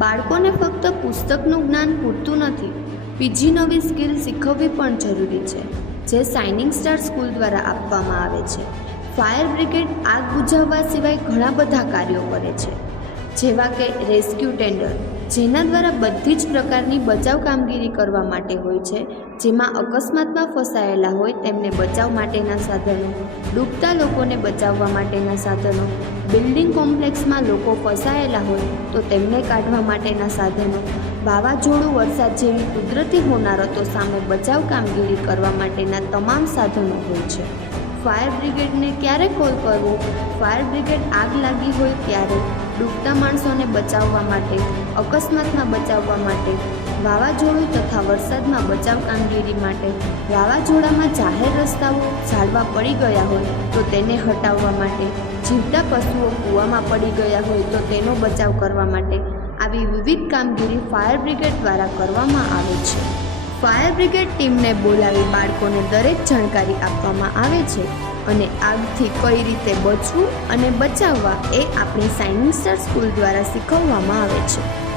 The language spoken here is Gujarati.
બાળકોને ફક્ત પુસ્તકનું જ્ઞાન પૂરતું નથી, બીજી નવી સ્કિલ શીખવવી પણ જરૂરી છે, જે શાઇનિંગ સ્ટાર સ્કૂલ દ્વારા આપવામાં આવે છે. ફાયર બ્રિગેડ આગ બુઝાવવા સિવાય ઘણા બધા કાર્યો કરે છે, જેવા કે રેસ્ક્યુ ટેન્ડર, જેના દ્વારા બધી જ પ્રકારની બચાવ કામગીરી કરવા માટે હોય છે, જેમાં અકસ્માતમાં ફસાયેલા હોય તેમને બચાવ માટેના સાધનો, ડૂબતા લોકોને બચાવવા માટેના સાધનો, બિલ્ડિંગ કોમ્પ્લેક્સમાં લોકો ફસાયેલા હોય તો તેમને કાઢવા માટેના સાધનો, વાવાઝોડું, વરસાદ જેવી કુદરતી હોનારતો સામે બચાવ કામગીરી કરવા માટેના તમામ સાધનો હોય છે. ફાયર બ્રિગેડને ક્યારે કોલ કરવો? ફાયર બ્રિગેડ આગ લાગી હોય ત્યારે, ડૂબતા માણસોને બચાવવા માટે, અકસ્માતમાં બચાવવા માટે, વાવાઝોડું તથા વરસાદમાં બચાવ કામગીરી માટે, વાવાઝોડામાં જાહેર રસ્તાઓ ઝાડવા પડી ગયા હોય તો તેને હટાવવા માટે, જીવતા પશુઓ કૂવામાં પડી ગયા હોય તો તેનો બચાવ કરવા માટે, આવી વિવિધ કામગીરી ફાયર બ્રિગેડ દ્વારા કરવામાં આવે છે. ફાયર બ્રિગેડ ટીમને બોલાવી બાળકોને દરેક જાણકારી આપવામાં આવે છે અને આગથી કઈ રીતે બચવું અને બચાવવા એ આપણી શાઇનિંગ સ્ટાર સ્કૂલ દ્વારા શીખવવામાં આવે છે.